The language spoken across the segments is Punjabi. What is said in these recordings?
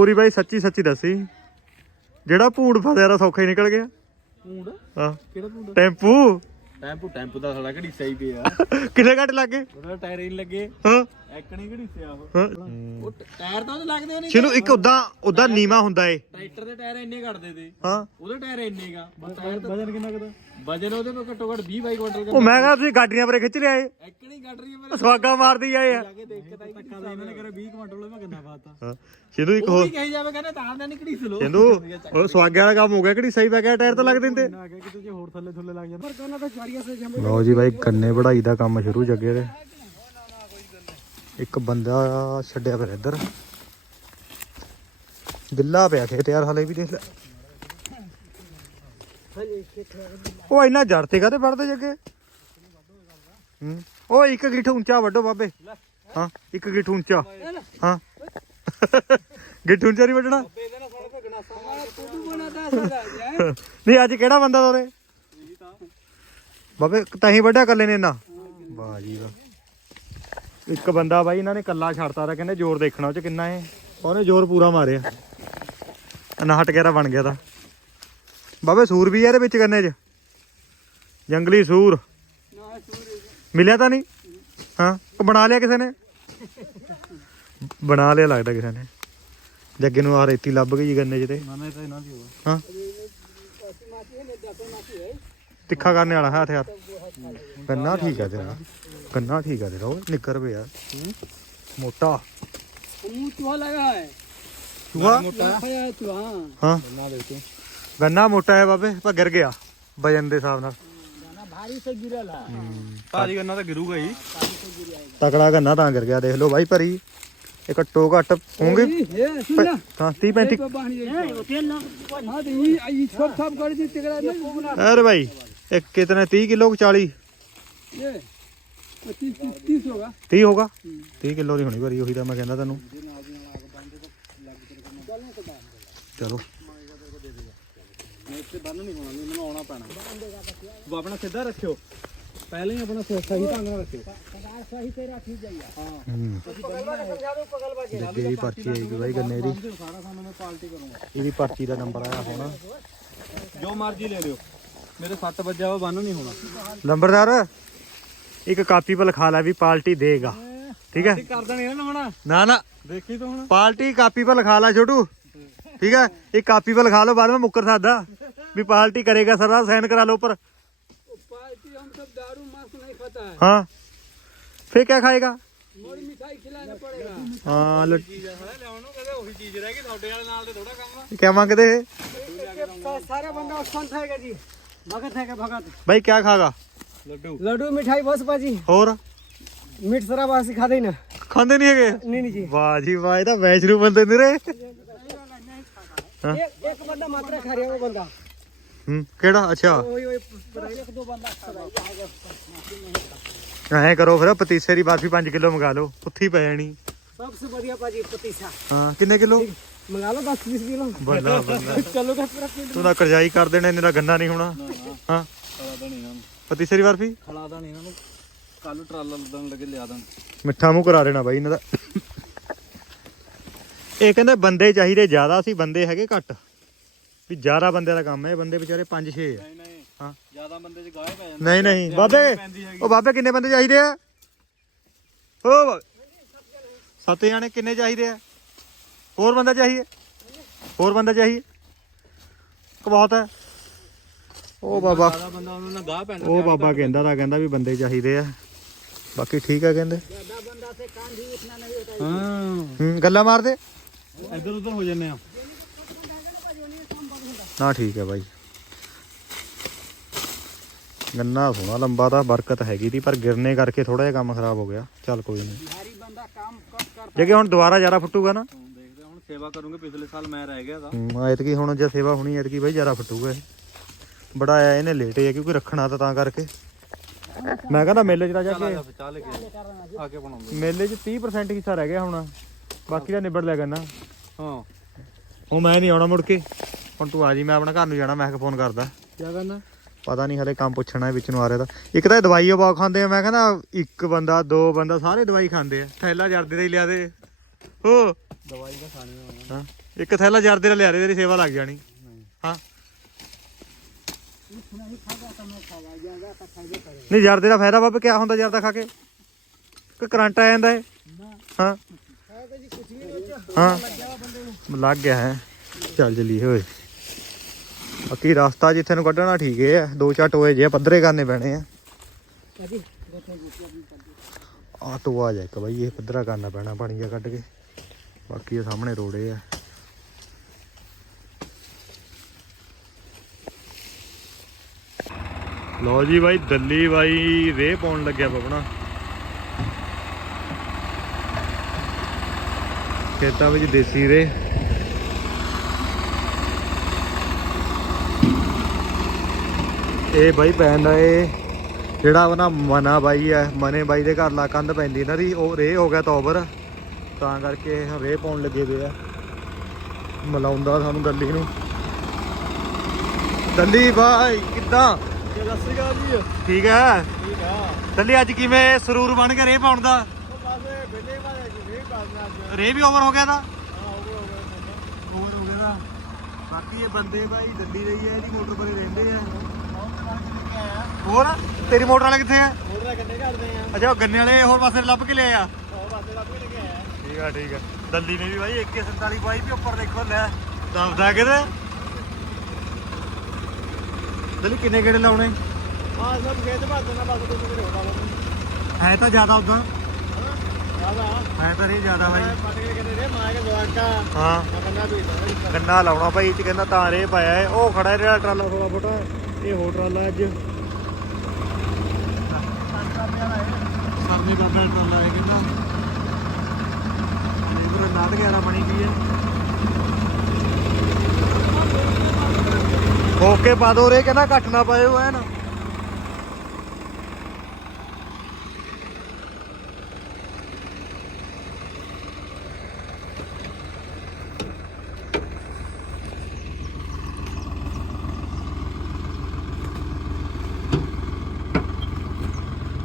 ਪੂਰੀ ਬਾਈ ਸੱਚੀ ਸੱਚੀ ਦੱਸੀ। ਜਿਹੜਾ ਭੂੰਡ ਫਸਿਆ ਦਾ ਸੌਖਾ ਹੀ ਨਿਕਲ ਗਿਆ। ਭੂੰਡ? ਹਾਂ। ਕਿਹੜਾ ਭੂੰਡ? ਟੈਂਪੂ। ਟੈਂਪੂ ਟੈਂਪੂ ਦਾ ਸਾਲਾ ਘੜੀ ਸਹੀ ਪਿਆ। ਕਿੰਨੇ ਘੱਟ ਲੱਗੇ ਉਹਦਾ ਟਾਇਰ ਹੀ ਲੱਗੇ। ਹਾਂ। ਐਕਣੀ ਘੜੀ ਸਿਆ ਉਹ ਟਾਇਰ ਤਾਂ ਉਹਦੇ ਲੱਗਦੇ ਨਹੀਂ ਚਲੋ ਇੱਕ ਉਦਾਂ ਉਦਾਂ ਨੀਵਾ ਹੁੰਦਾ ਏ। ਟਰੈਕਟਰ ਦੇ ਟਾਇਰ ਇੰਨੇ ਕੱਢਦੇ ਤੇ। ਹਾਂ। ਉਹਦੇ ਟਾਇਰ ਇੰਨੇ ਗਾ। ਬਸ ਟਾਇਰ ਵਜਨ ਕਿੰਨਾ ਕਦਾ ਵਜਨ ਉਹਦੇ ਕੋਲ ਘੱਟੋ ਘੱਟ 20 22 ਕੁਇੰਟਲ ਉਹ ਮੈਂ ਕਿਹਾ ਤੁਸੀਂ ਗਾਡੀਆਂ ਪਰੇ ਖਿੱਚ ਲਿਆਏ ਐਕਣੀ ਕੱਢ ਰਹੀ ਹੈ ਮੇਰੇ ਸਵਾਗਾ ਮਾਰਦੀ ਆਏ ਆ ਲਾਗੇ ਦੇਖ ਕੇ ਤਾਂ ਧੱਕਾ ਦੇ ਇਹਨਾਂ ਨੇ ਕਰਿਆ 20 ਕੁਇੰਟਲ ਮੈਂ ਕਿੰਨਾ ਪਾਤਾ। ਹਾਂ। ਸਿੰਧੂ ਇੱਕ ਹੋਰ। ਕਹੀ ਜਾਵੇ ਕਹਿੰਦਾ ਤਾਂ ਦਾ ਨਿਕੜੀ ਸਲੋ ਸਿੰਧੂ ਉਹ ਸਵਾਗੇ ਵਾਲਾ ਕੰਮ ਹੋ ਗਿਆ ਕਿਹੜੀ ਸਹੀ ਪੈ ਗਿਆ ਟਾਇਰ ਤਾਂ ਲੱਗ ਦਿੰਦੇ। ਕਿ ਤੁਝੇ ਹੋਰ ਥੱਲੇ ਥੱਲੇ ਲੱਗ ਜਾਂਦਾ ਪਰ ਕਹਿੰਦਾ ਤਾਂ ਚਾਰੀਆਂ ਸੇ ਜੰਮ ਲਓ ਜੀ ਬਾਈ ਗੰਨੇ ਵਢਾਈ ਦਾ ਕੰਮ ਸ਼ੁਰੂ ਜੱਗੇ ਦੇ। ਇੱਕ ਬੰਦਾ ਛੱਡਿਆ ਫਿਰ ਇੱਧਰ। ਗਿੱਲਾ ਪਿਆ ਖੇਤ ਯਾਰ, ਹਲੇ ਵੀ ਦੇਖ ਲੈ। ਉਹ ਇੰਨਾ ਜੜ ਤੇ ਕਾਤੇ ਵੜਦੇ ਜੱਗੇ ਹੂੰ, ਉਹ ਇੱਕ ਗਿੱਠ ਉੱਚਾ ਵੱਡੋ ਬਾਬੇ। ਹਾਂ, ਇੱਕ ਗਿੱਠ ਉੱਚਾ। ਹਾਂ। ਗਿੱਠ ਉੱਚਾ ਨਹੀਂ ਵੱਢਣਾ। ਨਹੀਂ, ਅੱਜ ਕਿਹੜਾ ਬੰਦਾ ਦੋਰੇ ਬਾਬੇ, ਤਾਂ ਹੀ ਵੱਢਿਆ ਕੱਲੇ ਨੇ ਨਾ ਵਾਹ ਜੀ ਵਾਹ। ਇੱਕ ਬੰਦਾ ਬਾਈ ਇਹਨਾਂ ਨੇ ਕੱਲਾ ਛੱਡਤਾ ਤਾ ਕਹਿੰਦੇ ਜ਼ੋਰ ਦੇਖਣਾ ਉਹ ਚ ਕਿੰਨਾ ਏ ਉਹਨੇ ਜ਼ੋਰ ਪੂਰਾ ਮਾਰਿਆ। 59 11 ਬਣ ਗਿਆ ਤਾਂ। ਬਾਬੇ ਸੂਰ ਵੀ ਇਹਦੇ ਵਿੱਚ ਗੰਨੇ 'ਚ? ਜੰਗਲੀ ਸੂਰ। ਮਿਲਿਆ ਤਾਂ ਨਹੀਂ? ਹਾਂ ਉਹ ਬਣਾ ਲਿਆ ਕਿਸੇ ਨੇ? ਬਣਾ ਲਿਆ ਲੱਗਦਾ ਕਿਸੇ ਨੇ। ਜੱਗੇ ਨੂੰ ਆ ਰੇਤੀ ਲੱਭ ਗਈ ਗੰਨੇ 'ਚ ਤੇ। ਨਾ ਨਾ ਤਾਂ ਇਹਨਾਂ ਦੀ ਹੋਆ ਹਾਂ। ਤਿੱਖਾ ਕਰਨ ਵਾਲਾ ਹੈ ਹਥਿਆਰ ਕੰਨਾ ਠੀਕ ਆ ਤੇਰਾ। ਕੰਨਾ ਠੀਕ ਆ ਤੇਰਾ। ਉਹ ਨਿੱਕਰ ਪਿਆ। ਮੋਟਾ। ਮੂੰਹ ਲਗਾ ਹੈ ਚੂਹਾ? ਮੋਟਾ ਹੈ। ਚੂਹਾ ਹਾਂ ਗੰਨਾ ਦੇਖੋ ਗੰਨਾ ਮੋਟਾ ਹੈ ਬਾਬੇ। ਪਰ ਗਿਰ ਗਿਆ। ਵਜਨ ਦੇ ਹਿਸਾਬ ਨਾਲ। ਭਾਰੀ ਸੇ ਗਿਰਲ ਹੈ। ਭਾਰੀ ਗੰਨਾ ਤਾਂ ਗਿਰੂਗਾ ਹੀ। ਤਕੜਾ ਗੰਨਾ ਤਾਂ ਗਿਰ ਗਿਆ। ਦੇਖ ਲਓ ਬਾਈ ਭਰੀ। ਇਹ ਘੱਟੋ ਘੱਟ ਹੋਣਗੇ ਹਾਂ 30 35 ਅਰੇ ਭਾਈ ये होटल ना हां तो ये ये छोप छाप कर दी तिकड़ा में को बना अरे भाई एक कितने 30 किलो 40 ये 25 30 होगा 30 ਹੋਗਾ 30 ਕਿਲੋ ਦੀ ਹੋਣੀ ਭਰੀ ਉਹੀ ਤਾਂ ਮੈਂ ਕਹਿੰਦਾ ਤੈਨੂੰ ਚਲੋ ਇੱਥੇ ਬੰਨ ਨਹੀਂ ਹੋਣਾ ਮੈਨੂੰ ਆਉਣਾ ਪੈਣਾ ਉਹ ਆਪਣਾ ਸਿੱਧਾ ਰੱਖਿਓ ਪਹਿਲੇ ਹੀ ਆਪਣਾ ਸਹੀ ਢੰਗ ਨਾਲ ਰੱਖਿਓ सही तेरा ठीक जाइए ਹੂੰ पगल बाजे ਜੱਗੇ ਦੀ ਪਰਚੀ ਆਈ ਗਈ ਬਾਈ ਗੰਨੇ ਦੀ ਸਾਰਾ ਸਾਨੂੰ ਮੈਂ ਪਾਲਟੀ ਕਰੂੰਗਾ ਇਹਦੀ ਪਰਚੀ ਦਾ ਨੰਬਰ ਆਇਆ ਹੋਣਾ ਜੋ ਮਰਜ਼ੀ ਲੈ ਲਿਓ ਮੇਰੇ 7 ਵਜੇ ਉਹ ਬੰਨ ਨਹੀਂ ਹੋਣਾ ਨੰਬਰਦਾਰ ਇੱਕ ਕਾਪੀ ਪਰ ਲਿਖਾ ਲੈ ਵੀ ਪਾਰਟੀ ਦੇਗਾ ਠੀਕ ਹੈ ਕਰ ਦੇਣੀ ਨਾ ਹੁਣ ਨਾ ਨਾ ਦੇਖੀ ਤੂੰ ਹੁਣ ਪਾਰਟੀ ਕਾਪੀ ਪਰ ਲਿਖਾ ਲੈ ਛੋਟੂ ਠੀਕ ਹੈ ਇੱਕ ਕਾਪੀ ਪਰ ਲਿਖਾ ਲਓ ਬਾਅਦ ਵਿੱਚ ਮੁੱਕਰ ਸਕਦਾ ਵੀ ਪਾਰਟੀ ਕਰੇਗਾ ਸਰਦਾਰ ਸਾਈਨ ਕਰਾ ਲਓ ਉੱਪਰ पार्टी हम सब दारू मांस नहीं खाता है ਹਾਂ ਫੇਰ ਕਿਆ ਖਾਏਗਾ मोड़ी मिठाई खिलाना पड़ेगा ਹਾਂ ਲ- ਚੀਜ਼ ਹੈ ਲਿਆਉਣ ਨੂੰ ਕਹਿੰਦੇ ਉਹੀ ਚੀਜ਼ ਰਹਿ ਗਈ ਤੁਹਾਡੇ ਵਾਲੇ ਨਾਲ ਤੇ ਥੋੜਾ ਕੰਮ ਆ ਕਿਆ ਮੰਗਦੇ सारा बंदा संत है जी भगत है भगत ਬਾਈ ਕਿਆ ਖਾਗਾ ਲੱਡੂ लड्डू मिठाई बस बाजी ਹੋਰ मीठ शराब वासी खा देना ਖਾਂਦੇ ਨਹੀਂ ਹੈਗੇ नहीं नहीं जी ਵਾਹ ਜੀ ਵਾਹ ਇਹ ਤਾਂ ਵੈਸ਼ਰੂ ਬੰਦੇ ਨੇ ਰੇ हाँ? एक एक बंदा मात्रा खा रहा है वो बंदा ਹੂੰ ਕਿਹੜਾ ਅੱਛਾ वही वही एक दो बंदा खा रहा है ਐਂ ਕਰੋ ਫਿਰ ਪਤੀਸੇ ਦੀ ਬਰਫੀ 5 ਕਿਲੋ ਮੰਗਾ ਲਓ ਉੱਥੀ ਪੈ ਜਾਣੀ सबसे बढ़िया पाजी पतीसा ਹਾਂ ਕਿੰਨੇ ਕਿਲੋ ਮੰਗਾ ਲਓ 10 20 ਕਿਲੋ ਬੱਲਾ ਬੱਲਾ ਚੱਲੋਗਾ ਪੂਰਾ ਪਿੰਡ ਤੂੰ ਤਾਂ ਕਰਜ਼ਾਈ ਕਰ ਦੇਣਾ ਇਹਨੇ ਦਾ ਗੰਨਾ ਨਹੀਂ ਹੋਣਾ। ਹਾਂ। ਖਲਾ ਦੇਣੀ ਇਹਨਾਂ ਇਹਨਾਂ ਨੂੰ। ਕੱਲ ਟਰਾਲਾ ਲੱਦਣ ਲੱਗੇ ਲਿਆ ਦੇਣ। ਮਿੱਠਾ ਮੂੰਹ ਕਰਾ ਦੇਣਾ ਬਾਈ ਇਹਨਾਂ ਦਾ। ਇਹ ਕਹਿੰਦੇ ਬੰਦੇ ਚਾਹੀਦੇ ਜ਼ਿਆਦਾ ਸੀ ਬੰਦੇ ਹੈਗੇ ਘੱਟ। ਵੀ ਜ਼ਿਆਦਾ ਬੰਦੇ ਦਾ ਕੰਮ ਬੰਦੇ ਵਿਚਾਰੇ 5-6 ਨਹੀਂ ਚ ਗਾਹ ਪੈ ਜਾਂਦਾ। ਨਹੀਂ ਨਹੀਂ। ਬਾਬੇ ਉਹ ਬਾਬੇ ਕਿੰਨੇ ਬੰਦੇ ਚਾਹੀਦੇ ਆ? ਉਹ ਬਾਬੇ। ਸੱਤ ਜਾਣੇ ਕਿੰਨੇ ਚਾਹੀਦੇ ਆ? ਹੋਰ ਬੰਦਾ ਚਾਹੀਏ? ਹੋਰ ਬੰਦਾ ਚਾਹੀਏ? ਬਹੁਤ ਹੈ। ਉਹ ਬਾਬਾ। ਉਹ ਬਾਬਾ ਕਹਿੰਦਾ ਤਾਂ ਕਹਿੰਦਾ ਵੀ ਬੰਦੇ ਚਾਹੀਦੇ ਆ। ਬਾਕੀ ਠੀਕ ਆ ਕਹਿੰਦੇ। ਗੱਲਾਂ ਮਾਰਦੇ? ਇੱਧਰ ਉੱਧਰ ਹੋ ਜੰਨੇ ਆ। ਨਾ ਠੀਕ ਹੈ ਬਾਈ। ਗੰਨਾ ਸੋਹਣਾ ਲੰਬਾ ਤਾਂ ਬਰਕਤ ਹੈਗੀ ਦੀ ਪਰ ਗਿਰਨੇ ਕਰਕੇ ਥੋੜਾ ਜਿਹਾ ਕੰਮ ਖਰਾਬ ਹੋ ਗਿਆ। ਚੱਲ ਕੋਈ ਨਹੀਂ ਜੇ ਹੁਣ ਦੁਬਾਰਾ ਜ਼ਿਆਦਾ ਫੁੱਟੂਗਾ ਨਾ? ਸੇਵਾ ਕਰੂੰਗੇ ਪਿਛਲੇ ਸਾਲ ਮੈਂ ਰਹਿ ਗਿਆ ਦਾ ਹੂੰ, ਐਤਕੀ ਹੁਣ ਜੇ ਸੇਵਾ ਹੋਣੀ ਐਤਕੀ ਬਾਈ ਜ਼ਿਆਦਾ ਫੁੱਟੂਗਾ ਇਹ। ਬੜਾ ਆਇਆ ਇਹਨੇ ਲੇਟ ਹੈ ਕਿਉਂਕਿ ਰੱਖਣਾ ਤਾਂ ਤਾਂ ਕਰਕੇ। ਮੈਂ ਕਹਿੰਦਾ ਮੇਲੇ 'ਚ ਤਾਂ ਜਾ ਕੇ ਚਾਹ ਲੈ ਕੇ ਆ ਕੇ ਬਣਾਉਂਦੇ। ਮੇਲੇ 'ਚ 30% ਹਿੱਸਾ ਰਹਿ ਗਿਆ ਹੁਣ। ਬਾਕੀ ਦਾ ਨਿਬੜ ਲਿਆ ਕਰਨਾ। ਹਾਂ। ਉਹ ਮੈਂ ਨਹੀਂ ਆਉਣਾ ਮੁੜ ਕੇ। ਹੁਣ ਤੂੰ ਆ ਜੀ ਮੈਂ ਆਪਣਾ ਘਰ ਨੂੰ ਜਾਣਾ ਮੈਂ ਫੋਨ ਕਰਦਾ। ਕੀ ਕਰਨਾ? ਪਤਾ ਨਹੀਂ ਹਲੇ ਕੰਮ ਪੁੱਛਣਾ ਹੈ ਵਿੱਚ ਨੂੰ ਆ ਰਿਹਾ ਤਾਂ। ਇੱਕ ਤਾਂ ਇਹ ਦਵਾਈ ਉਹ ਬਹੁਤ ਖਾਂਦੇ ਆ ਮੈਂ ਕਹਿੰਦਾ ਇੱਕ ਬੰਦਾ ਦੋ ਬੰਦਾ ਸਾਰੇ ਦਵਾਈ ਖਾਂਦੇ ਆ। ਥੈਲਾ ਜਰਦੇ ਦਾ ਹੀ ਲਿਆ ਦੇ। ਹੋ! ਦਵਾਈ ਦਾ ਖਾਣੇ ਹੋਣਾ ਹਾਂ। ਇੱਕ ਥੈਲਾ ਜਰਦੇ ਦਾ ਲਿਆ ਦੇ ਤੇਰੀ ਸੇਵਾ ਲੱਗ ਜਾਣੀ। ਹਾਂ। ਨਹੀਂ ਜਰਦੇ ਦਾ ਫਾਇਦਾ ਬਾਬੇ ਕਿਆ ਹੁੰਦਾ ਜਰਦਾ ਖਾ ਕੇ? ਕਿ ਕਰੰਟ ਆ ਜਾਂਦਾ ਹੈ। ਹਾਂ ਹਾਂ। ਲੱਗ ਗਿਆ ਹੈ। ਚੱਲ ਜਲੀਏ ਹੋਏ ਬਾਕੀ ਰਸਤਾ ਜਿੱਥੇ ਨੂੰ ਕੱਢਣਾ ਠੀਕ ਹੈ ਦੋ ਚਾਰ ਟੋਏ ਜੇ ਪੱਧਰੇ ਕਰਨੇ ਪੈਣੇ ਆ। ਆ ਟੋਆ ਜਾ ਇੱਕ ਬਾਈ ਇਹ ਪੱਧਰਾ ਕਰਨਾ ਪੈਣਾ ਪਾਣੀ ਜਿਹਾ ਕੱਢ ਕੇ। ਬਾਕੀ ਇਹ ਸਾਹਮਣੇ ਰੋੜੇ ਆ। ਲਓ ਜੀ ਬਾਈ, ਦੱਲੀ ਬਾਈ ਰੇਹ ਪਾਉਣ ਲੱਗਿਆ ਬਬਣਾ ਖੇਤਾਂ ਵਿੱਚ ਦੇਸੀ ਰੇਹ। ਇਹ ਬਾਈ ਪੈਂਦਾ ਏ ਜਿਹੜਾ ਉਹ ਨਾ ਮਨਾ ਬਾਈ ਹੈ ਮਨੇ ਬਾਈ ਦੇ ਘਰ ਲਾ ਕੰਧ ਪੈਂਦੀ ਨਾ ਦੀ, ਉਹ ਰੇ ਹੋ ਗਿਆ ਤੋਬਰ ਤਾਂ ਕਰਕੇ ਰੇ ਪਾਉਣ ਲੱਗੇ ਪਏ ਆ। ਮਲਾਉਂਦਾ ਸਾਨੂੰ ਦੱਲੀ ਨੂੰ। ਦੱਲੀ ਬਾਈ ਕਿੱਦਾਂ? ਸਤਿ ਸ਼੍ਰੀ ਅਕਾਲ ਜੀ। ਠੀਕ ਹੈ ਠੀਕ ਆ। ਦੱਲੀ ਅੱਜ ਕਿਵੇਂ ਸਰੂਰ ਬਣ ਕੇ ਰੇ ਪਾਉਣ ਦਾ? ਵਾਲੇ ਰੇ ਵੀ ਓਵਰ ਹੋ ਗਿਆ ਓਵਰ ਹੋ ਤਾਂ ਬਾਕੀ ਇਹ ਬੰਦੇ ਬਾਈ ਦੱਲੀ ਰਹੀ ਹੈ ਇਹਦੀ ਮੋਟਰ ਪਰੇ ਰਹਿੰਦੇ ਆ ਹੋਰ? ਤੇਰੀ ਮੋਟਰ ਵਾਲੇ ਕਿੱਥੇ ਆ ਹੋਰ ਦਾ ਕਿੰਨੇ ਕਰਦੇ ਆ। ਅੱਛਾ ਉਹ ਗੰਨੇ ਵਾਲੇ ਹੋਰ ਪਾਸੇ ਲੱਭ ਕੇ ਲਿਆ ਆ। ਉਹ ਪਾਸੇ ਲੱਭ ਕੇ ਠੀਕ ਆ ਠੀਕ ਆ। ਦੱਲੀ ਨੇ ਵੀ ਬਾਈ 147 ਪਾਈ ਵੀ ਉੱਪਰ ਦੇਖੋ ਲੈ। ਦਬਦਾ ਕਿਤੇ? ਦੱਲੀ ਕਿੰਨੇ ਗੇੜੇ ਲਾਉਣੇ? ਹਾਂ ਸਭ ਖੇਤ ਭਰ ਦੇਣਾ ਬਸ ਕੁਝ ਨਹੀਂ ਹੋਣਾ ਬਸ ਹੈ ਤਾਂ ਜ਼ਿਆਦਾ ਉਦਾਂ ਹੈ ਤਾਂ ਨਹੀਂ ਜ਼ਿਆਦਾ ਬਾਈ। ਮੈਂ ਹਾਂ। ਮੈਂ ਗੰਨਾ ਲਾਉਣਾ ਭਾਈ ਚ ਕਹਿੰਦਾ ਤਾਂ ਰੇ ਪਾਇਆ ਹੈ। ਉਹ ਖੜਾ ਜਿਹੜਾ ਟਰਾਲਾ 16 ਫੁੱਟ ਇਹ ਹੋਰ ਟਰਾਲਾ ਅੱਜ। ਸਰਨੇ ਬਾਬਾ ਟਰਾਲਾ ਹੈ ਕਹਿੰਦਾ। ਲੇਬਰ ਨਾਟ 11 ਬਣੀ ਗਈ ਹੈ ਓਕੇ ਪਾ ਦੋ ਰੇ, ਕਹਿੰਦਾ ਘੱਟ ਨਾ ਪਾਇਓ ਐ ਨਾ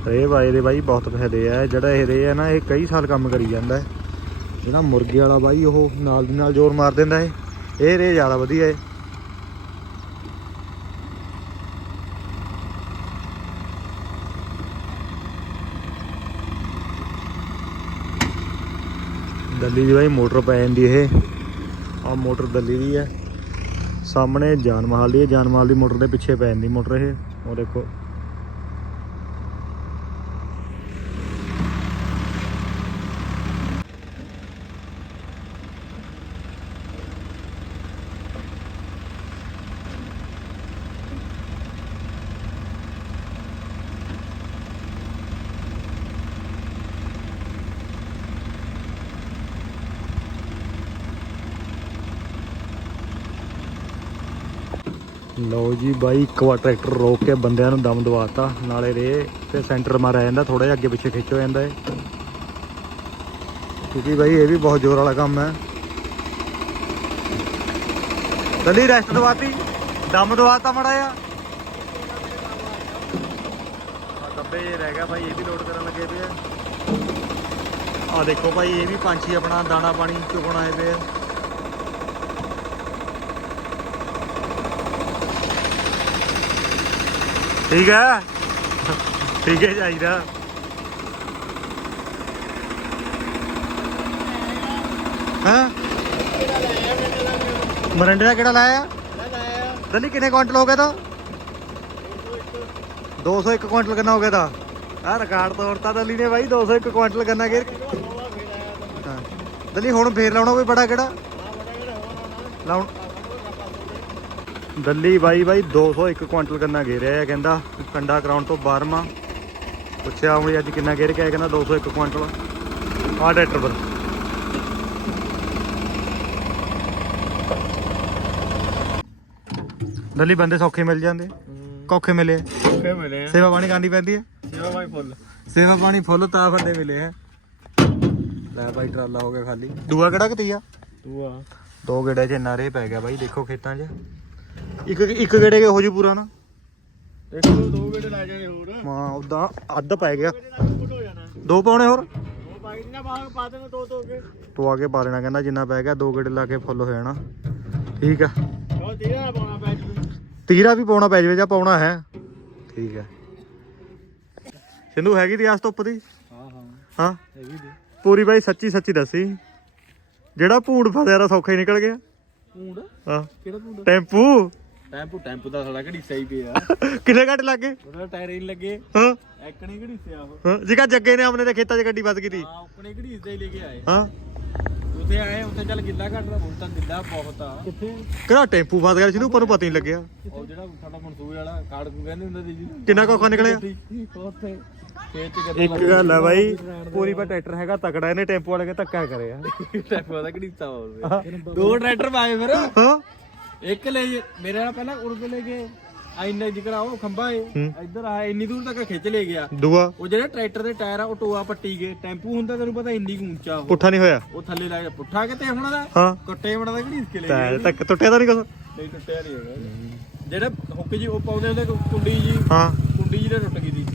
ਰੇ ਬਾਈ ਦੇ ਬਾਈ ਬਹੁਤ ਫਾਇਦੇ ਆ, ਜਿਹੜਾ ਇਹ ਰੇ ਆ ਨਾ, ਇਹ ਕਈ ਸਾਲ ਕੰਮ ਕਰੀ ਜਾਂਦਾ। ਹੈ ਜਿਹੜਾ ਮੁਰਗੇ ਵਾਲਾ ਬਾਈ, ਉਹ ਨਾਲ ਦੀ ਨਾਲ ਜ਼ੋਰ ਮਾਰ ਦਿੰਦਾ ਹੈ ਇਹ ਰੇ ਜ਼ਿਆਦਾ ਵਧੀਆ ਏ। ਦੱਲੀ ਦੀ ਬਾਈ ਮੋਟਰ ਪੈ ਜਾਂਦੀ ਇਹ। ਆ ਮੋਟਰ ਦੱਲੀ ਦੀ ਹੈ ਸਾਹਮਣੇ ਜਾਨ ਮਹਾਲ ਦੀ ਹੈ ਜਾਨ ਮਹਾਲ ਦੀ ਮੋਟਰ ਦੇ ਪਿੱਛੇ ਪੈ ਜਾਂਦੀ ਮੋਟਰ ਇਹ। ਉਹ ਦੇਖੋ। ਲਓ ਜੀ ਬਾਈ, ਇੱਕ ਵਾਰ ਟਰੈਕਟਰ ਰੋਕ ਕੇ ਬੰਦਿਆਂ ਨੂੰ ਦਮ ਦਵਾਤਾ। ਨਾਲੇ ਰੇ ਤੇ ਸੈਂਟਰ ਮਾਰਿਆ ਜਾਂਦਾ ਥੋੜਾ ਜਿਹਾ ਅੱਗੇ ਪਿੱਛੇ ਖਿੱਚ ਜਾਂਦਾ ਏ। ਕਿਉਂਕਿ ਬਾਈ, ਇਹ ਵੀ ਬਹੁਤ ਜ਼ੋਰ ਵਾਲਾ ਕੰਮ ਹੈ। ਦਲੀ ਰੈਸਟ ਦਵਾਤੀ, ਦਮ ਦਵਾਤਾ ਮੜਾ ਆ ਡੱਬੇ ਜਿਹੇ ਰਹਿ ਗਿਆ ਭਾਈ ਇਹ ਵੀ ਲੋਡ ਕਰਨ ਲੱਗੇ ਪਏ ਆ। ਆ ਦੇਖੋ ਭਾਈ ਇਹ ਵੀ ਪੰਛੀ ਆਪਣਾ ਦਾਣਾ ਪਾਣੀ ਚੁਗਣ ਆਏ ਪਏ ਆ। ਠੀਕ ਹੈ? ਠੀਕ ਹੈ ਚਾਹੀਦਾ ਹਾਂ? ਮਰੰਡੇ ਦਾ ਕਿਹੜਾ ਲਾਇਆ? ਦਲੀ ਕਿੰਨੇ ਕੁਇੰਟਲ ਹੋ ਗਿਆ ਤਾਂ? 201 ਕੁਇੰਟਲ ਕਿੰਨਾ ਹੋ ਗਿਆ ਤਾਂ? ਆ ਰਿਕਾਰਡ ਤੋੜਤਾ ਦਲੀ ਨੇ ਬਾਈ 201 ਕੁਇੰਟਲ ਗੰਨਾ ਗੇਰ ਦਲੀ ਹੁਣ ਫੇਰ ਲਾਉਣਾ ਕੋਈ ਬੜਾ ਕਿਹੜਾ? ਲਾਉਣ ਦੱਲੀ ਬਾਈ ਬਾਈ 201 ਕੁਇੰਟਲ ਗੰਨਾ ਘੇਰਿਆ ਹੈ ਕਹਿੰਦਾ। ਕੰਡਾ ਕਰਾਉਣ ਤੋਂ 12ਵਾਂ ਪੁੱਛਿਆ ਹੁਣ ਅੱਜ ਕਿੰਨਾ ਘੇਰ ਕੇ ਆਇਆ ਕਹਿੰਦਾ 201 ਕੁਇੰਟਲ। ਆ ਟਰੈਕਟਰ ਪਰ। ਦੱਲੀ ਬੰਦੇ ਸੌਖੇ ਮਿਲ ਜਾਂਦੇ। ਕੌਖੇ ਮਿਲੇ। ਓਕੇ ਮਿਲੇ ਸੇਵਾ ਪਾਣੀ ਕਰਨੀ ਪੈਂਦੀ ਹੈ। ਸੇਵਾ ਭਾਈ ਫੁੱਲ। ਸੇਵਾ ਪਾਣੀ ਫੁੱਲ ਤਾਂ ਬੰਦੇ ਮਿਲੇ ਹੈ। ਲੈ ਬਾਈ ਟਰਾਲਾ ਹੋ ਗਿਆ ਖਾਲੀ। ਦੂਆ ਕਿਹੜਾ ਕਤੀਆ ਤੂੰ ਆ ਦੋ ਗੇੜੇ ਚ ਇੰਨਾ ਰੇ ਪੈ ਗਿਆ ਬਾਈ ਦੇਖੋ ਖੇਤਾਂ 'ਚ। ਇੱਕ ਇੱਕ ਗੇੜੇ ਕੇ ਹੋ ਜੂ ਪੂਰਾ ਨਾ। ਇੱਕ ਦੋ ਦੋ ਗੇੜੇ ਲੈ ਜਾਣੇ ਹੋਰ। ਮਾਂ ਉਦਾਂ ਅੱਧ ਪੈ ਗਿਆ। ਹੋ ਦੋ ਪਾਉਣੇ ਹੋਰ? ਉਹ ਪਾ ਜਿੰਨਾ ਬਾਹਰ ਪਾ ਦੇਣਾ ਦੋ ਦੋ ਕੇ ਤੂੰ ਆ ਕੇ ਪਾ ਲੈਣਾ ਕਹਿੰਦਾ ਜਿੰਨਾ ਪੈ ਗਿਆ ਦੋ ਗੇੜੇ ਲਾ ਕੇ ਫੁੱਲ ਹੋ ਜਾਣਾ। ਠੀਕ ਆ। ਤੀਰਾ ਪਾਉਣਾ ਪੈ ਜੂ। ਤੀਰਾ ਵੀ ਪਾਉਣਾ ਪੈ ਜਾਵੇ ਜਾਂ ਪਾਉਣਾ ਹੈ। ਠੀਕ ਹੈ ਸਿੰਧੂ ਹੈਗੀ ਦੀ ਆਸ ਧੁੱਪ ਦੀ? ਹਾਂ ਹਾਂ। ਹਾਂ। ਹੈਗੀ ਦੀ। ਪੂਰੀ ਬਾਈ ਸੱਚੀ ਸੱਚੀ ਦੱਸੀ। ਜਿਹੜਾ ਭੂੰਡ ਫਸਿਆ ਰਾ ਸੌਖਾ ਹੀ ਨਿਕਲ ਗਿਆ। ਪੂੰਡ? ਹਾਂ। ਕਿਹੜਾ ਪੂੰਡ? ਟੈਂਪੂ। ਟੈਂਪੂ ਟੈਂਪੂ ਦਾ ਸਾਲਾ ਘੜੀ ਸਹੀ ਪਿਆ। ਕਿੰਨੇ ਘੱਟ ਲੱਗੇ? ਉਹਦਾ ਟਾਇਰ ਹੀ ਲੱਗੇ। ਹਾਂ। ਐਕਣੀ ਘੜੀ ਸਿਆ ਉਹ। ਹਾਂ। ਜਿਕਾ ਜੱਗੇ ਨੇ ਆਪਣੇ ਦੇ ਖੇਤਾਂ 'ਚ ਗੱਡੀ ਵੱਧ ਗਈ ਤੀ ਹਾਂ ਉਕਣੇ ਘੜੀ ਤੇ ਲੈ ਕੇ ਆਏ। ਹਾਂ। ਉੱਥੇ ਆਏ ਉੱਥੇ ਚੱਲ ਗਿੱਲਾ ਘੱਟ ਦਾ ਹੁਣ ਤਾਂ ਗਿੱਲਾ ਬਹੁਤ ਆ। ਕਿੱਥੇ? ਕਿਹੜਾ ਟੈਂਪੂ ਫਸ ਗਿਆ ਜਿਹਨੂੰ ਉੱਪਰ ਨੂੰ ਪਤਾ ਹੀ ਨਹੀਂ ਲੱਗਿਆ। ਉਹ ਜਿਹੜਾ ਸਾਡਾ ਮਨਸੂਬੇ ਵਾਲਾ ਕਾਰਡ ਕੂ ਕਹਿੰਦੇ ਹੁੰਦੇ ਸੀ ਜੀ? ਕਿੰਨਾ ਕੋਖਾ ਨਿਕਲਿਆ? ਉੱਥੇ ਖੇਤ ਚ ਗੱਡੀ ਇੱਕ ਗੱਲ ਹੈ ਬਾਈ ਪੂਰੀ ਪਰ ਟਰੈਕਟਰ ਹੈਗਾ ਤਕੜਾ ਇਹਨੇ ਟੈਂਪੂ ਵਾਲੇ ਕੇ ਧੱਕਾ ਕਰਿਆ। ਟੈਂਪੂ ਦਾ ਘੜੀ ਤਾ ਦੋ ਟਰੈਕਟਰ ਪਾਏ ਫਿਰ। ਹਾਂ। ਇੱਕ ਲੈ ਮੇਰੇ ਨਾਲ ਪਹਿਲਾਂ ਕੇ ਲੈ ਗਏ। ਆ ਇੰਨਾ ਉਹ ਖੰਭਾ ਏ। ਇੱਧਰ ਆ ਇੰਨੀ ਦੂਰ ਤੱਕ ਖਿੱਚ ਲੈ ਗਿਆ। ਦੂਆ। ਉਹ ਜਿਹੜੇ ਟਰੈਕਟਰ ਦੇ ਟਾਇਰ ਆ ਉਹ ਟੋਆ ਪੱਟੀ ਗਏ। ਟੈਂਪੂ ਹੁੰਦਾ ਤੈਨੂੰ ਪਤਾ ਇੰਨੀ ਕੁ ਉੱਚਾ ਉਹ। ਪੁੱਠਾ ਨਹੀਂ ਹੋਇਆ? ਉਹ ਥੱਲੇ ਲੱਗ ਪੁੱਠਾ ਕਿਤੇ ਹੁਣ ਦਾ? ਹਾਂ। ਕੱਟੇ ਬਣਾ ਦਾ ਘੜੀ ਕੇ ਲੈ ਗਿਆ ਤੱਕ ਟੁੱਟਿਆ ਤਾਂ ਨਹੀਂ ਕੁਛ? ਨਹੀਂ ਟੁੱਟਿਆ ਨਹੀਂ ਹੈਗਾ ਜਿਹੜਾ ਹੁੱਕ ਜੀ ਉਹ ਪਾਉਂਦੇ ਉਹਦੇ ਕੁੰਡੀ ਜੀ। ਹਾਂ। ਕੁੰਡੀ ਜੀ ਤੇ ਟੁੱਟ ਗਈ ਦੀ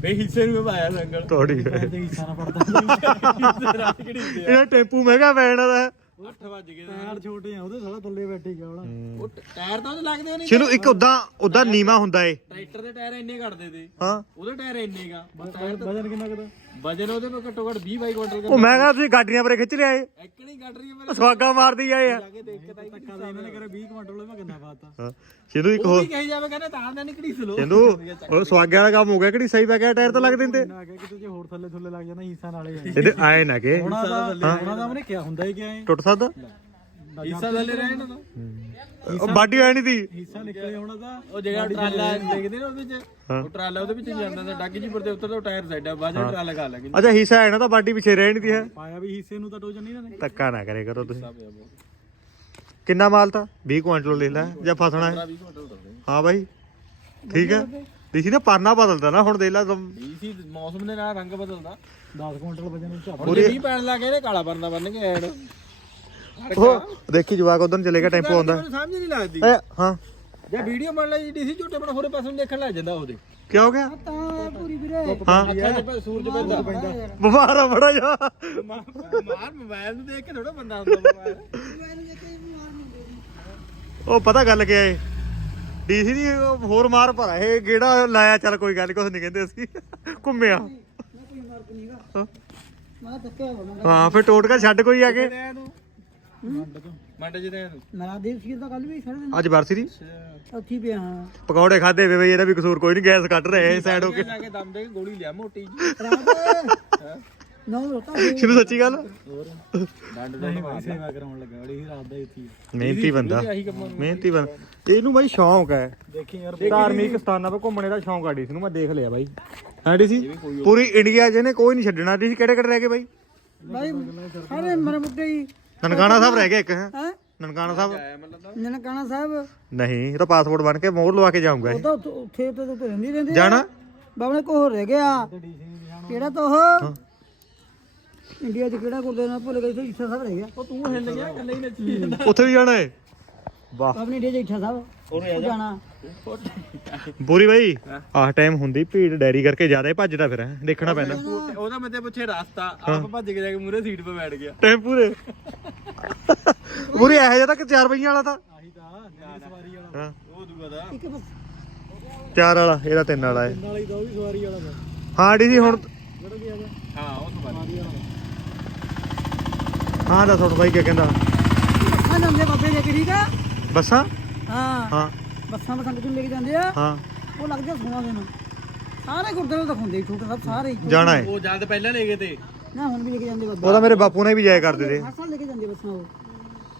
ਬਈ ਹਿੱਸੇ ਨੂੰ ਪਾਇਆ ਸੰਗਲ ਤੋੜੀ। ਹੈ ਹਿੱਸਾ ਨਾ ਪੜਦਾ। ਹੁੰਦੀ ਇਹ ਟੈਂਪੂ ਮਹਿੰਗਾ ਪੈਣਾ ਦਾ 8 ਵਜ ਗਏ ਟਾਇਰ ਛੋਟੇ ਆ ਉਹਦੇ ਸਾਲਾ ਥੱਲੇ ਬੈਠੇ ਗਿਆ ਹੋਣਾ ਉਹ ਟ- ਟਾਇਰ ਤਾਂ ਉਹਦੇ ਲੱਗਦੇ ਨਹੀਂ ਜਿਹਨੂੰ ਇੱਕ ਉਦਾਂ ਉਦਾਂ ਨੀਵਾ ਹੁੰਦਾ ਏ। ਟਰੈਕਟਰ ਦੇ ਟਾਇਰ ਇੰਨੇ ਕੱਢਦੇ ਤੇ। ਹਾਂ। ਉਹਦੇ ਟਾਇਰ ਇੰਨੇ ਗਾ। ਟਾਇਰ ਤਾਂ ਵਜਨ ਕਿੰਨਾ ਕਦਾ ਵਜਨ ਉਹਦੇ ਕੋਲ ਘੱਟੋ ਘੱਟ 20 ਬਾਈ ਕੁਇੰਟਲ ਉਹ ਮੈਂ ਕਹਿੰਦਾ ਤੁਸੀਂ ਗਾਡੀਆਂ ਪਰੇ ਖਿੱਚ ਲਿਆਏ। ਇੱਕ ਨਹੀਂ ਕੱਢ ਰਹੀ ਮੇਰੇ ਸਵਾਗਾ ਮਾਰਦੀ ਆਏ ਆ। ਜਾ ਕੇ ਦੇਖ ਕੇ ਤਾਂ ਇੱਕ ਕਦਾ ਇਹਨਾਂ ਨੇ ਕਰਿਆ 20 ਕੁਇੰਟਲ ਮੈਂ ਕਿੰਨਾ ਪਾਤਾ। ਹਾਂ ਸਿੰਧੂ ਇੱਕ ਉਹ ਹੋਰ ਵੀ ਕਹੀ ਜਾਵੇ ਕਹਿੰਦਾ ਤਾਂ ਦਾ ਨਿਕੜੀ ਸਲੋ ਸਿੰਧੂ ਉਹ ਸਵਾਗੇ ਵਾਲਾ ਕੰਮ ਹੋ ਗਿਆ ਕਿਹੜੀ ਸਹੀ ਪੈ ਗਿਆ ਟਾਇਰ ਤਾਂ ਲੱਗ ਦਿੰਦੇ। ਨਾ ਕਿ ਹੋਰ ਥੱਲੇ ਥੱਲੇ ਲੱਗ ਜਾਣਾ ਹਿੱਸਾ ਨਾਲੇ ਆ। ਇਹਦੇ ਆਏ ਨਾ ਕਿ। ਉਹਨਾਂ ਦਾ ਉਹਨਾਂ ਦਾ ਉਹਨੇ ਕਿਹਾ ਹੁੰਦਾ ਹੀ ਕਿਆ ਹੈ ਟੁੱਟ ਸਕਦਾ? ਹਿੱਸਾ ਥੱਲੇ ਰਹਿਣ ਦਾ। ਉਹ ਬਾਡੀ ਆਣੀ ਦੀ ਹਿੱਸਾ ਨਿਕਲੇ ਉਹਨਾਂ ਦਾ ਉਹ ਜਿਹੜਾ ਟਰਾਲਾ ਦੇਖਦੇ ਨੇ ਉਹਦੇ ਵਿੱਚ ਉਹ ਟਰਾਲਾ ਉਹਦੇ ਵਿੱਚ ਜਾਂਦਾ ਤਾਂ ਡੱਗ ਜੀ ਪਰ ਤੇ ਉੱਤਰ ਤੋਂ ਟਾਇਰ ਸਾਈਡਾ ਬਾਜਾ ਟਰਾਲਾ ਖਾ ਲੱਗੇ ਅੱਛਾ ਹਿੱਸਾ ਹੈ ਨਾ ਤਾਂ ਬਾਡੀ ਪਿੱਛੇ ਰਹਿਣੀ ਦੀ ਹੈ। ਪਾਇਆ ਵੀ ਹਿੱਸੇ ਨੂੰ ਤਾਂ ਟੋਜਨ ਨਹੀਂ ਨੇ ਧੱਕਾ ਨਾ ਕਰੇ ਕਰੋ ਤੁਸੀਂ। ਕਿੰਨਾ ਮਾਲ ਤਾਂ? 20 ਕੁਇੰਟਲ ਲੈ ਲੈ ਜਾਂ ਫਸਣਾ ਹੈ? ਹਾਂ ਬਾਈ। ਠੀਕ ਹੈ। ਦੇਖੀ ਨਾ ਪਰਨਾ ਬਦਲਦਾ ਨਾ ਹੁਣ ਦੇਖ ਲੈ ਤੁਮ। ਸੀ ਮੌਸਮ ਦੇ ਨਾਲ ਰੰਗ ਬਦਲਦਾ। 10 ਕੁਇੰਟਲ ਵਜਨ ਨੂੰ ਝਾਪ ਹੁਣ ਜੇ ਮੀਂਹ ਪੈਣ ਲੱਗੇ ਇਹਨੇ ਕਾਲਾ ਪਰਨਾ ਬੰਨ ਕੇ ਐਡ ਉਹ ਦੇਖੀ ਜਵਾਕ ਉਧਰ ਨੂੰ ਚਲੇਗਾ ਟੈਂਪੋ ਆਉਂਦਾ। ਮੈਨੂੰ ਸਮਝ ਨਹੀਂ ਲੱਗਦੀ। ਏ ਹਾਂ। ਜੇ ਵੀਡੀਓ ਬਣ ਲਈ ਡੀਸੀ ਝੂਟੇ ਬਣ ਹੋਰੇ ਪਾਸੇ ਨੂੰ ਦੇਖਣ ਲੱਗ ਜਾਂਦਾ ਉਹਦੇ। ਕੀ ਹੋ ਗਿਆ? ਤਾਂ ਪੂਰੀ ਵੀਰੇ। ਹਾਂ। ਅੱਖਾਂ 'ਚ ਪੈ- ਸੂਰਜ ਪੈਂਦਾ ਬਿਮਾਰ ਆ ਬੜਾ ਜਾ ਮਾਰ ਮੋਬਾਈਲ ਨੂੰ ਦੇਖ ਕੇ ਥੋੜਾ ਬੰਦਾ ਹੁੰਦਾ ਮੋਬਾਈਲ। ਉਹ ਪਤਾ ਗੱਲ ਕੀ ਏ? ਡੀਸੀ ਦੀ ਉਹ ਹੋਰ ਮਾਰ ਭਰਾ ਇਹ ਗੇੜਾ ਲਾਇਆ ਚੱਲ ਕੋਈ ਗੱਲ ਨੀ, ਕੁਛ ਨਹੀਂ ਕਹਿੰਦੇ ਅਸੀਂ। ਘੁੰਮਿਆ। ਹਾਂ। ਮੈਂ ਤੱਕਿਆ ਹੋਣਾ ਹਾਂ ਫਿਰ ਟੋਟਕਾ ਛੱਡ ਕੋਈ ਆ ਕੇ? ਮੰਡ ਸੀ ਕੱਲ ਵੀ ਅੱਜ ਬਰਸੀ ਦੀ? ਉੱਥੀ ਪਿਆ ਹਾਂ। ਪਕੌੜੇ ਖਾਦੇ ਵੇ ਬਈ ਇਹਦਾ ਵੀ ਕਸੂਰ ਕੋਈ ਨਹੀਂ ਗੈਸ ਕੱਢ ਰਹੇ ਸਾਈਡ ਹੋ ਕੇ। ਜਾ ਕੇ ਦਮ ਦੇ ਕੇ ਗੋਲੀ ਲਿਆ ਮੋਟੀ ਜੀ। ਨੋ ਰੋਤਾ ਸ਼ੁਰੂ ਸੱਚੀ ਗੱਲ? ਡੰਡ ਦਾ ਨਹੀਂ ਸੇਵਾ ਕਰਾਉਣ ਲੱਗਾ ਬੜੀ ਹੀ ਰਾਤ ਦਾ ਹੀ ਉੱਥੀ ਮਿਹਨਤੀ ਬੰਦਾ। ਮਿਹਨਤੀ ਬੰਦਾ। ਇਹਨੂੰ ਬਾਈ ਸ਼ੌਂਕ ਹੈ। ਦੇਖੀ ਯਾਰ ਧਾਰਮਿਕ ਸਥਾਨਾਂ 'ਤੇ ਘੁੰਮਣੇ ਦਾ ਸ਼ੌਂਕ ਆ ਡੀਸੀ ਨੂੰ ਮੈਂ ਦੇਖ ਲਿਆ ਬਾਈ। ਹਾਂ ਡੀਸੀ ਪੂਰੀ ਇੰਡੀਆ 'ਚ ਇਹਨੇ ਕੋਈ ਨਹੀਂ ਛੱਡਣਾ। ਡੀਸੀ ਕਿਹੜੇ ਕਿਹੜੇ ਰਹਿ ਗਏ ਬਾਈ? ਬਾਈ ਸਾਰੇ ਮਰ ਮੁੱਟੇ ਹੀ ਨਨਕਾਣਾ ਸਾਹਿਬ ਰਹਿ ਗਿਆ ਇੱਕ ਹੈ? ਹੈ? ਨਨਕਾਣਾ ਸਾਹਿਬ? ਨਨਕਾਣਾ ਸਾਹਿਬ? ਨਹੀਂ ਇਹ ਤਾਂ ਪਾਸਪੋਰਟ ਬਣ ਕੇ ਮੋਹਰ ਲਵਾ ਕੇ ਜਾਊਂਗਾ ਇਹ। ਉਹ ਤਾਂ ਉੱਥੇ- ਉੱਥੇ ਤੇ ਉੱਤੇ ਰਹਿੰਦੀ ਰਹਿੰਦੀ ਆ। ਜਾਣਾ? ਬਾਬਣੇ ਕੋਹ ਰਹਿ ਗਿਆ। ਕਿਹੜਾ ਤਾਂ ਉਹ? ਇੰਡੀਆ 'ਚ ਕਿਹੜਾ ਗੁਰਦੁਆਰਾ ਨਾਲ ਭੁੱਲ ਗਏ ਸੀ ਇੱਛਾ ਸਾਹਿਬ ਰਹਿ ਗਿਆ। ਉਹ ਤੂੰ ਹਿੱਲ ਗਿਆ ਇਕੱਲੇ ਹੀ ਨੱਚੀ ਜਾਂਦਾ ਉੱਥੇ ਵੀ ਜਾਣਾ ਏ? ਵਾਹ। ਆਪਣੀ ਇੰਡੀਆ 'ਚ ਇੱਛਾ ਸਾਹਿਬ ਉਹ ਜਾਣਾ। ਪੂਰੀ ਬਾਈ ਆਹ ਟਾਈਮ ਹੁੰਦੀ ਭੀੜ ਡੈਰੀ ਕਰਕੇ ਜ਼ਿਆਦਾ ਹੀ ਭੱਜਦਾ ਫਿਰ ਹੈਂ, ਦੇਖਣਾ ਪੈਂਦਾ। ਉਹਦਾ ਮੈਂ ਤੇ ਪੁੱਛੇ ਰਸਤਾ ਆਪ ਭੱਜ ਕੇ ਜਾ ਕੇ ਮੂਰੇ ਸੀਟ 'ਤੇ ਬੈਠ ਗਿਆ। ਟੈਂਪੂ ਦੇ। ਪੂਰੀ ਇਹੋ ਜਿਹਾ ਤਾਂ ਕਿ ਚਾਰ ਪਹੀਆਂ ਵਾਲਾ ਤਾਂ। ਆਹੀ ਤਾਂ ਜਿਹੜੀ ਸਵਾਰੀ ਵਾਲਾ ਹਾਂ। ਉਹ ਦੂਆ ਦਾ ਇੱਕ ਬਸ। ਚਾਰ ਵਾਲਾ ਇਹਦਾ ਤਿੰਨ ਵਾਲਾ ਹੈ। ਨਾਲ ਹੀ ਤਾਂ ਉਹ ਵੀ ਸਵਾਰੀ ਵਾਲਾ ਦਾ ਹਾਂ ਡੀਸੀ ਹੁਣ ਜਿਹੜਾ ਵੀ ਆ ਗਿਆ। ਹਾਂ ਉਹ ਤੋਂ ਸਵਾਰੀ ਵਾਲਾ। ਹਾਂ ਦੱਸ ਹੁਣ ਬਾਈ ਕੀ ਕਹਿੰਦਾ। ਬੱਸਾਂ ਜਾਂਦੇ ਬਾਬੇ ਲੈ ਕੇ ਠੀਕ ਆ? ਬੱਸਾਂ? ਹਾਂ। ਹਾਂ। ਬੱਸਾਂ ਬਸੰਤ ਨੂੰ ਲੈ ਕੇ ਜਾਂਦੇ ਆ। ਹਾਂ। ਉਹ ਲੱਗਦੇ ਸੋਨਾ ਦੇਣ ਸਾਰੇ ਗੁਰਦੁਆਰੇ ਦਿਖਾਉਂਦੇ ਛੋਟੇ ਸਭ ਸਾਰੇ ਹੀ। ਜਾਣਾ ਹੈ। ਉਹ ਜਦ ਪਹਿਲਾਂ ਲੈ ਗਏ ਤੇ। ਨਾ ਹੁਣ ਵੀ ਲੈ ਕੇ ਜਾਂਦੇ ਬਾਬਾ। ਉਹਦਾ ਮੇਰੇ ਬਾਪੂ ਨੇ ਵੀ ਜਾਇਆ ਕਰਦੇ ਤੇ। ਹਰ ਸਾਲ ਲੈ ਕੇ ਜਾਂਦੇ ਬੱਸਾਂ ਉਹ।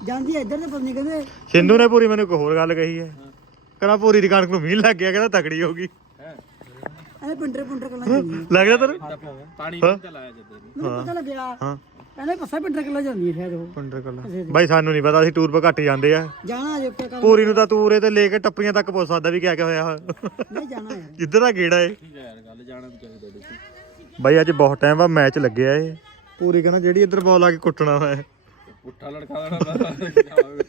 ਜਾਂਦੀ ਆ ਇੱਧਰ ਤੇ ਪਤਾ ਨਹੀਂ ਕਹਿੰਦੇ ਸਿੰਧੂ ਨੇ ਪੂਰੀ ਮੈਨੂੰ ਇੱਕ ਹੋਰ ਗੱਲ ਕਹੀ ਹੈ। ਕਹਿੰਦਾ ਪੂਰੀ ਦੀ ਕਣਕ ਨੂੰ ਮੀਂਹ ਲੱਗ ਗਿਆ ਕਹਿੰਦਾ ਤਕੜੀ ਹੋ ਗਈ। ਹੈ ਇਹਨੇ ਪਿੰਡਰ ਪਿੰਡਰ ਕੱਲਾ ਜਾਂਦੀ ਲੱਗਦਾ ਤੈਨੂੰ? ਪਾਣੀ ਨਹੀਂ ਤਾਂ ਲਾਇਆ ਜਦ ਮੈਨੂੰ ਪਤਾ ਲੱਗਿਆ ਹਾਂ। ਕਹਿੰਦੇ ਬੱਸਾਂ ਪਿੰਡਰ ਕੱਲਾ ਜਾਂਦੀ ਹੈ ਸ਼ਾਇਦ ਉਹ। ਪੰਡਰ ਕੱਲਾ। ਬਾਈ ਸਾਨੂੰ ਨਹੀਂ ਪਤਾ ਅਸੀਂ ਟੂਰ 'ਤੇ ਘੱਟ ਜਾਂਦੇ ਆ। ਜਾਣਾ ਜੇ ਪੂਰੀ ਨੂੰ ਤਾਂ ਤੂਰੇ ਤੇ ਲੈ ਕੇ ਟੱਪੀਆਂ ਤੱਕ ਪੁੱਛ ਸਕਦਾ ਵੀ ਕਿਆ ਕਿਆ ਹੋਇਆ। ਨਹੀਂ ਜਾਣਾ ਯਾਰ ਜਿੱਧਰ ਦਾ ਗੇੜਾ ਏ। ਠੀਕ ਹੈ ਯਾਰ ਗੱਲ ਜਾਣਾ ਵੀ ਚਾਹੀਦਾ ਦੇਖੀ। ਬਾਈ ਅੱਜ ਬਹੁਤ ਟਾਈਮ ਬਾਅਦ ਮੈਚ ਲੱਗਿਆ ਏ ਪੂਰੀ ਕਹਿੰਦਾ ਜਿਹੜੀ ਇੱਧਰ ਬਾਲ ਆ ਕੇ ਕੁੱਟਣਾ ਹੋਇਆ ਪੁੱਠਾ ਲੜਕਾ ਦੇਣਾ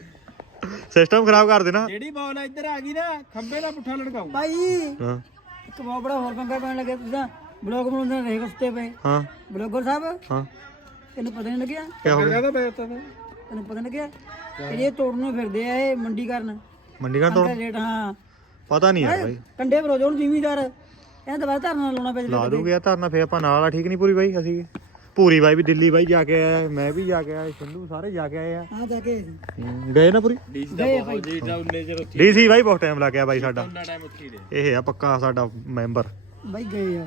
ਸਿਸਟਮ ਖਰਾਬ ਕਰ ਦੇਣਾ। ਜਿਹੜੀ ਬਾਲ ਇੱਧਰ ਆ ਗਈ ਨਾ ਖੰਬੇ ਨਾਲ ਪੁੱਠਾ ਲੜਕਾਉ ਭਾਈ ਹਾਂ। ਇੱਕ ਬਹੁਤ ਬੜਾ ਹੋਰ ਪੰਗਾ ਪੈਣ ਲੱਗਿਆ ਤੁਸੀਂ ਬਲੌਗ ਬਣਾਉਂਦੇ ਰਹੇ ਕੁੱਤੇ ਪਏ। ਹਾਂ। ਬਲੌਗਰ ਸਾਹਿਬ ਹਾਂ। ਤੈਨੂੰ ਪਤਾ ਨਹੀਂ ਲੱਗਿਆ? ਕੀ ਹੋ ਗਿਆ? ਤਾਂ। ਤੈਨੂੰ ਪਤਾ ਨਹੀਂ ਲੱਗਿਆ? ਇਹ ਜੇ ਤੋੜਨ ਨੂੰ ਫਿਰਦੇ ਆ ਇਹ ਮੰਡੀ ਕਰਨ। ਮੰਡੀ ਕਾਂ ਤੋੜ ਰੇਟ ਹਾਂ। ਪਤਾ ਨਹੀਂ ਯਾਰ ਬਾਈ। ਕੰਡੇ ਬਰੋ ਜੋਣ ਜ਼ਿਮੀਦਾਰ। ਇਹਨਾਂ ਦਵਾ ਧਰਨਾ ਲਾਉਣਾ ਪੈ ਲਾ ਦੂਗੇ ਆ ਧਰਨਾ ਫੇਰ ਆਪਾਂ ਨਾਲ ਆ ਠੀਕ ਨਹੀਂ ਪੂਰੀ ਬਾਈ ਅਸੀਂ ਪੂਰੀ ਬਾਈ ਵੀ ਦਿੱਲੀ ਬਾਈ ਜਾ ਕੇ ਆਇਆ ਮੈਂ ਵੀ ਜਾ ਕੇ ਆਇਆ ਸਿੰਧੂ ਸਾਰੇ ਜਾ ਕੇ ਆਏ ਆ। ਹਾਂ ਜਾ ਕੇ ਗਏ ਨਾ ਪੂਰੀ? ਡੀਸੀ ਦਾ ਬਹੁਤ ਜੀ ਦਾ ਉਹਨੇ ਚਿਰ ਉੱਥੇ ਡੀਸੀ ਬਾਈ ਬਹੁਤ ਟਾਈਮ ਲੱਗ ਗਿਆ ਬਾਈ ਸਾਡਾ। ਉਹਨਾਂ ਟਾਈਮ ਉੱਥੇ ਹੀ ਰਹੇ। ਇਹ ਆ ਪੱਕਾ ਸਾਡਾ ਮੈਂਬਰ ਬਾਈ ਗਏ ਆ।